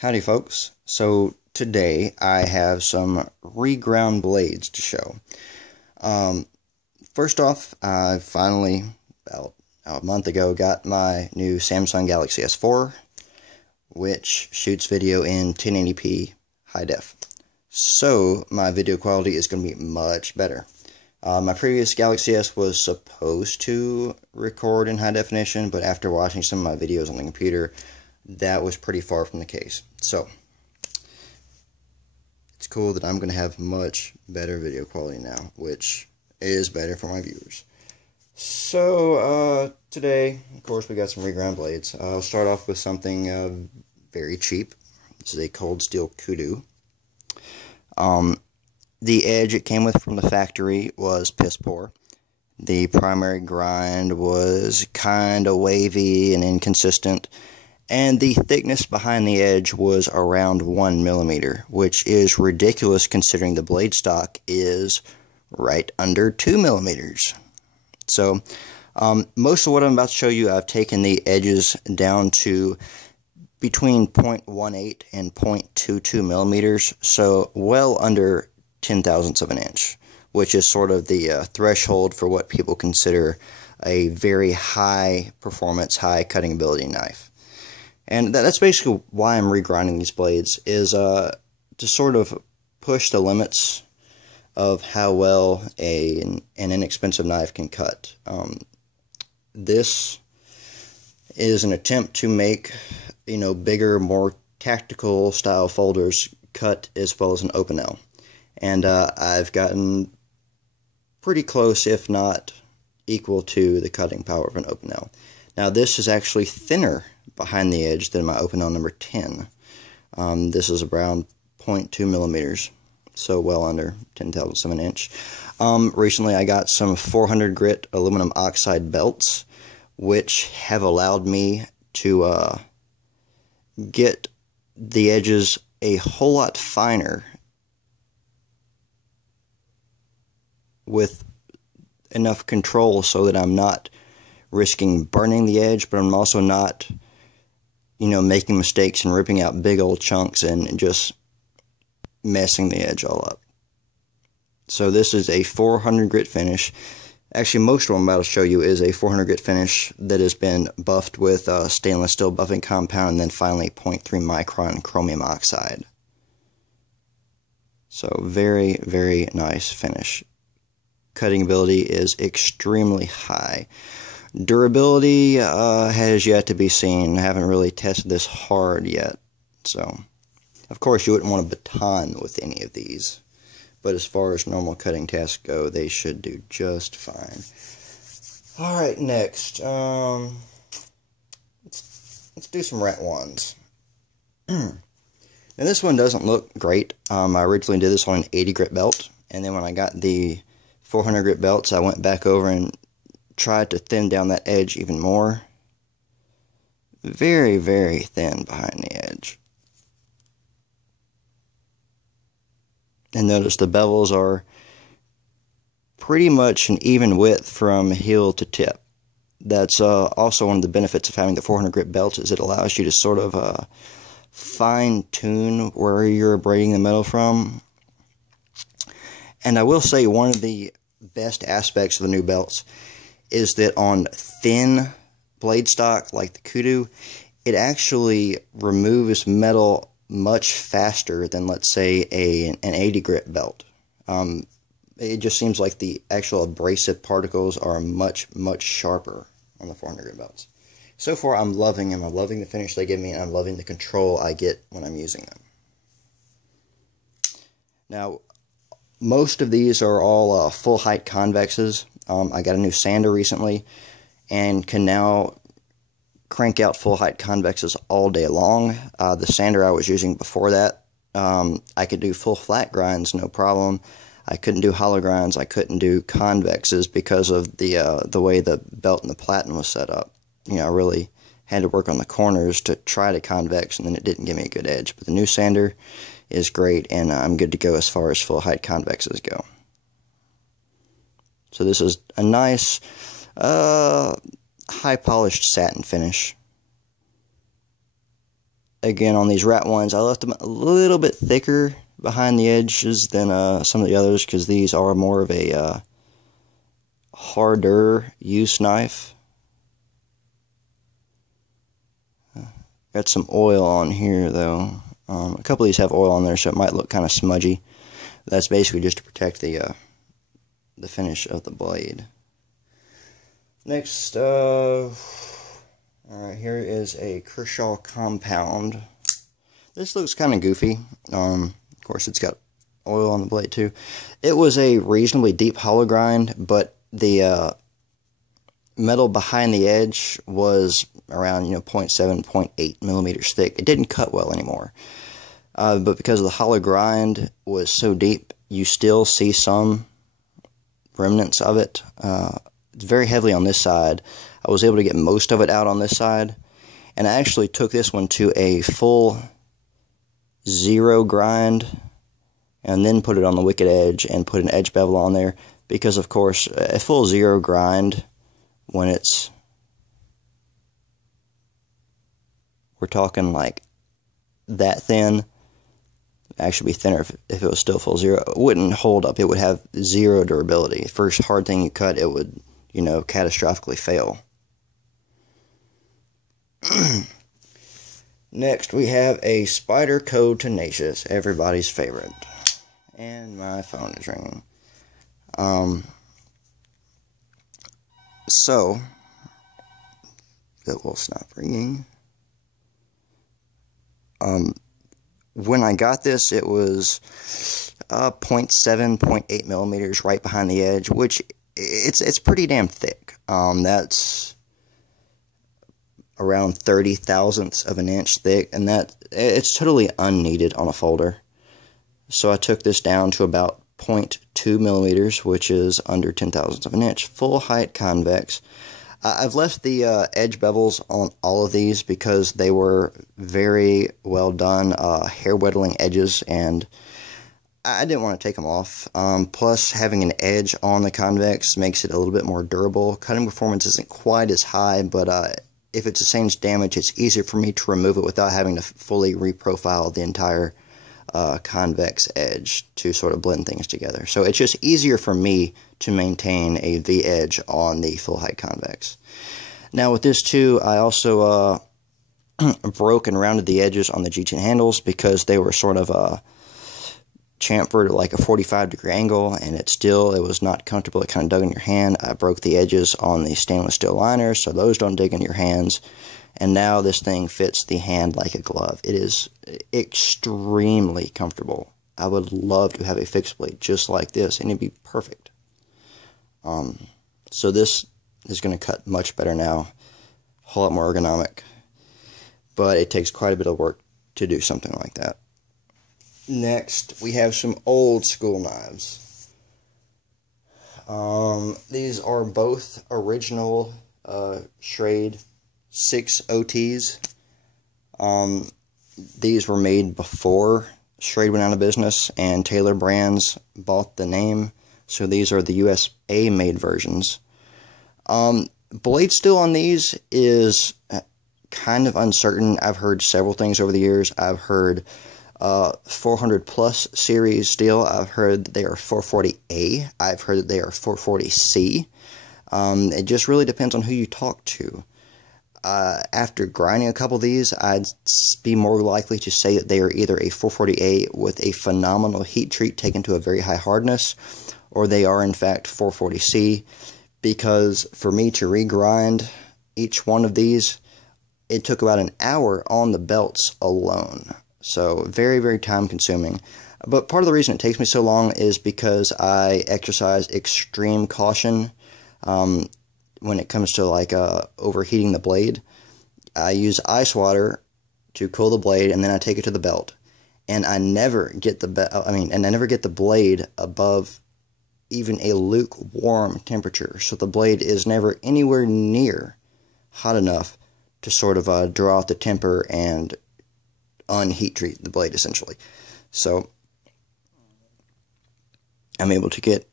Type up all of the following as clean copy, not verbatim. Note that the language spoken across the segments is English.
Howdy folks, so today I have some reground blades to show. First off, I finally, about a month ago, got my new Samsung Galaxy S4, which shoots video in 1080p high def. So my video quality is going to be much better. My previous Galaxy S was supposed to record in high definition, but after watching some of my videos on the computer, that was pretty far from the case. So it's cool that I'm going to have much better video quality now, which is better for my viewers. So today, of course, we got some reground blades. I'll start off with something very cheap. This is a cold steel kudu. The edge it came with from the factory was piss poor. The primary grind was kind of wavy and inconsistent, and the thickness behind the edge was around 1 millimeter, which is ridiculous considering the blade stock is right under 2 millimeters. So most of what I'm about to show you, I've taken the edges down to between 0.18 and 0.22 millimeters, so well under 0.010 of an inch, which is sort of the threshold for what people consider a very high performance, high cutting ability knife. And that's basically why I'm regrinding these blades, is to sort of push the limits of how well an inexpensive knife can cut. This is an attempt to make, bigger, more tactical style folders cut as well as an Opinel. And I've gotten pretty close, if not equal to, the cutting power of an Opinel. Now this is actually thinner behind the edge than my Opinel number 10. This is around 0.2 millimeters, so well under 0.010 of an inch. Recently I got some 400 grit aluminum oxide belts, which have allowed me to get the edges a whole lot finer with enough control so that I'm not risking burning the edge, but I'm also not, making mistakes and ripping out big old chunks and just messing the edge all up. So this is a 400 grit finish. Actually, most of what I'm about to show you is a 400 grit finish that has been buffed with stainless steel buffing compound and then finally 0.3 micron chromium oxide. So very, very nice finish. Cutting ability is extremely high. Durability has yet to be seen. I haven't really tested this hard yet. So, of course, you wouldn't want a baton with any of these. But as far as normal cutting tasks go, they should do just fine. Alright, next. Let's do some rat ones. Now, this one doesn't look great. I originally did this on an 80 grit belt. And then when I got the 400 grit belts, I went back over and tried to thin down that edge even more. Very, very thin behind the edge. And notice the bevels are pretty much an even width from heel to tip. That's also one of the benefits of having the 400 grit belts, is it allows you to sort of fine-tune where you're abrading the metal from. And I will say one of the best aspects of the new belts is that on thin blade stock like the kudu, it actually removes metal much faster than, let's say, an 80 grit belt. It just seems like the actual abrasive particles are much, much sharper on the 400 grit belts. So far, I'm loving them. I'm loving the finish they give me, and I'm loving the control I get when I'm using them. Now, most of these are all full height convexes. I got a new sander recently and can now crank out full height convexes all day long. The sander I was using before that, I could do full flat grinds, no problem. I couldn't do hollow grinds. I couldn't do convexes because of the way the belt and the platen was set up. I really had to work on the corners to try to convex, and then it didn't give me a good edge. But the new sander is great, and I'm good to go as far as full height convexes go. So this is a nice high polished satin finish. again, on these rat ones, I left them a little bit thicker behind the edges than some of the others, because these are more of a harder use knife. Got some oil on here though. A couple of these have oil on there, so it might look kind of smudgy. That's basically just to protect the finish of the blade. Next, alright, here is a Kershaw Compound. This looks kind of goofy. Of course, it's got oil on the blade too. It was a reasonably deep hollow grind, but the metal behind the edge was around 0.7, 0.8 millimeters thick. It didn't cut well anymore. But because the hollow grind was so deep, you still see some remnants of it. It's very heavily on this side. I was able to get most of it out on this side, and I actually took this one to a full 0 grind and then put it on the wicked edge and put an edge bevel on there, because of course a full 0 grind, when we're talking like that thin, actually be thinner if it was still full 0, it wouldn't hold up. It would have 0 durability. First hard thing you cut, it would catastrophically fail. Next, we have a Spyderco Tenacious, everybody's favorite. And my phone is ringing. So, it will stop ringing. When I got this, it was 0.7, 0.8 millimeters right behind the edge, which it's pretty damn thick. That's around 30 thousandths of an inch thick, and it's totally unneeded on a folder. So I took this down to about 0.2 millimeters, which is under 10 thousandths of an inch, full height convex. I've left the edge bevels on all of these because they were very well done, hair whittling edges, and I didn't want to take them off. Plus, having an edge on the convex makes it a little bit more durable. Cutting performance isn't quite as high, but if it sustains damage, it's easier for me to remove it without having to fully reprofile the entire convex edge to sort of blend things together. So it's just easier for me to maintain a V-edge on the full height convex. Now with this too, I also broke and rounded the edges on the G10 handles because they were sort of chamfered at like a 45-degree angle, and it was not comfortable. It kind of dug in your hand. I broke the edges on the stainless steel liners, so those don't dig in your hands. And now this thing fits the hand like a glove. It is extremely comfortable. I would love to have a fixed blade just like this, and it'd be perfect. So this is going to cut much better now, a whole lot more ergonomic. But it takes quite a bit of work to do something like that. Next, we have some old school knives. These are both original Schrade 6 OTs. These were made before Schrade went out of business and Taylor Brands bought the name, so these are the USA made versions. Blade steel on these is kind of uncertain. I've heard several things over the years. I've heard 400 plus series steel. I've heard that they are 440A. I've heard that they are 440C. It just really depends on who you talk to. After grinding a couple of these, I'd be more likely to say that they are either a 440A with a phenomenal heat treat taken to a very high hardness, or they are in fact 440C, because for me to regrind each one of these, it took about an hour on the belts alone. So very, very time consuming. But part of the reason it takes me so long is because I exercise extreme caution when it comes to like overheating the blade. I use ice water to cool the blade, and then I take it to the belt, and I never get the blade above even a lukewarm temperature. So the blade is never anywhere near hot enough to sort of draw out the temper and unheat treat the blade essentially. So I'm able to get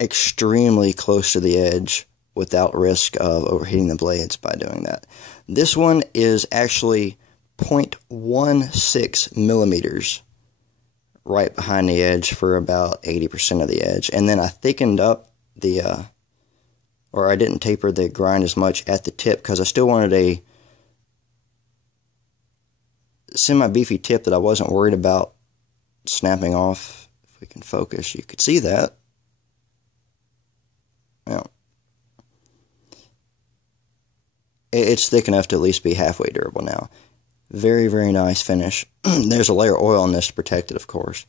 extremely close to the edge without risk of overheating the blades by doing that. This one is actually 0.16 millimeters right behind the edge for about 80% of the edge. And then I thickened up the, or I didn't taper the grind as much at the tip because I still wanted a semi-beefy tip that I wasn't worried about snapping off. If we can focus, you could see that. Yeah. It's thick enough to at least be halfway durable now. Very, very nice finish. There's a layer of oil on this to protect it, of course,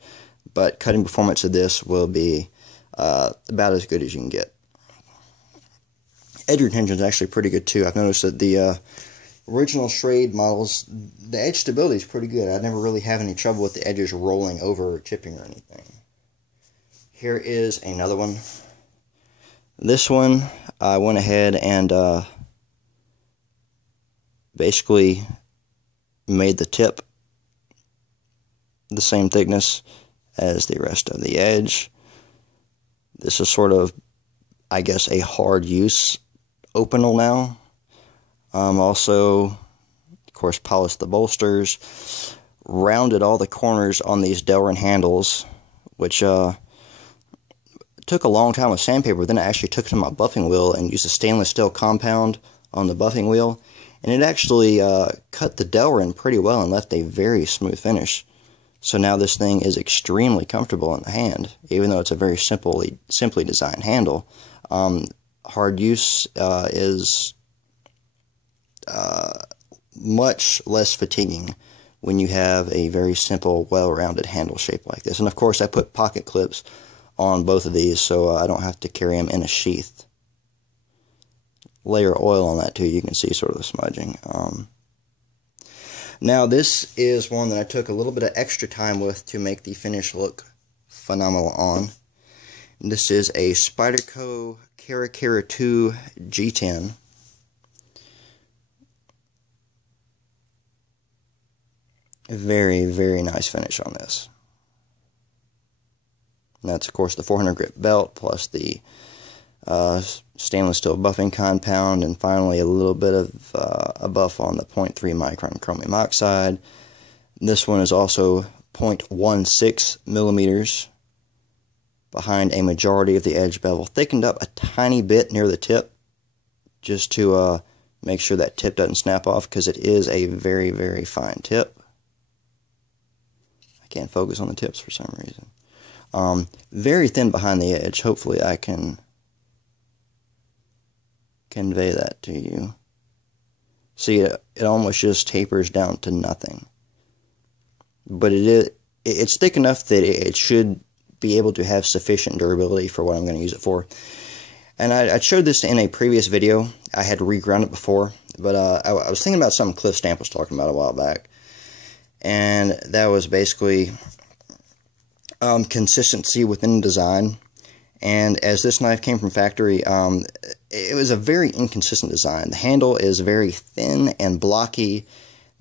but cutting performance of this will be about as good as you can get. Edge retention is actually pretty good too. I've noticed that the original Schrade models, the edge stability is pretty good. I never really have any trouble with the edges rolling over or chipping or anything. Here is another one. This one, I went ahead and basically made the tip the same thickness as the rest of the edge. This is sort of, I guess, a hard use Opinel now. Also, of course, polished the bolsters, rounded all the corners on these Delrin handles, which took a long time with sandpaper. Then I actually took it to my buffing wheel and used a stainless steel compound on the buffing wheel, and it actually cut the Delrin pretty well and left a very smooth finish. So now this thing is extremely comfortable in the hand, even though it's a very simply designed handle. Hard use is much less fatiguing when you have a very simple, well-rounded handle shape like this. And of course, I put pocket clips on both of these so I don't have to carry them in a sheath. Layer of oil on that too, you can see sort of the smudging. Now this is one that I took a little bit of extra time with to make the finish look phenomenal on. This is a Spyderco Cara Cara 2 G10. Very, very nice finish on this. And that's, of course, the 400 grit belt plus the stainless steel buffing compound, and finally a little bit of a buff on the 0.3 micron chromium oxide. This one is also 0.16 millimeters behind a majority of the edge bevel. Thickened up a tiny bit near the tip just to make sure that tip doesn't snap off, because it is a very, very fine tip. I can't focus on the tips for some reason. Very thin behind the edge. Hopefully I can convey that to you. See, it almost just tapers down to nothing. But it's thick enough that it should be able to have sufficient durability for what I'm going to use it for. And I showed this in a previous video. I had reground it before, but I was thinking about something Cliff Stamp was talking about a while back. And that was basically consistency within the design. And as this knife came from factory, it was a very inconsistent design. The handle is very thin and blocky.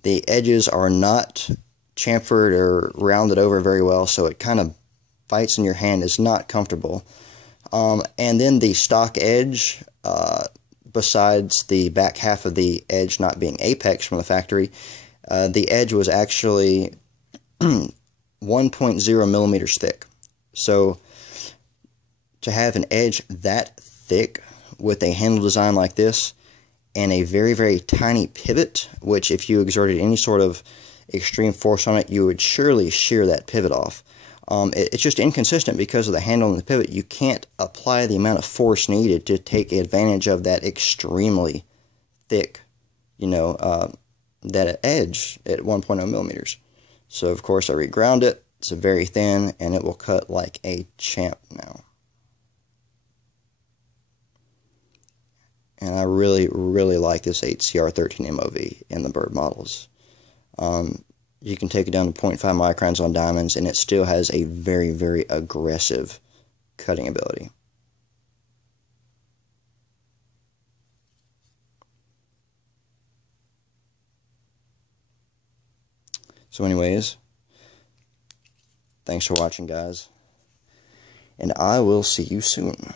The edges are not chamfered or rounded over very well, so it kind of bites in your hand. It's not comfortable. And then the stock edge, besides the back half of the edge not being apex from the factory, the edge was actually 1.0 millimeters thick. So to have an edge that thick with a handle design like this and a very, very tiny pivot, which if you exerted any sort of extreme force on it, you would surely shear that pivot off. It's just inconsistent because of the handle and the pivot. You can't apply the amount of force needed to take advantage of that extremely thick, that edge at 1.0 millimeters. So of course I reground it. It's very thin and it will cut like a champ now. And I really, really like this 8CR13 MOV in the bird models. You can take it down to 0.5 microns on diamonds, and it still has a very, very aggressive cutting ability. So anyways, thanks for watching, guys, and I will see you soon.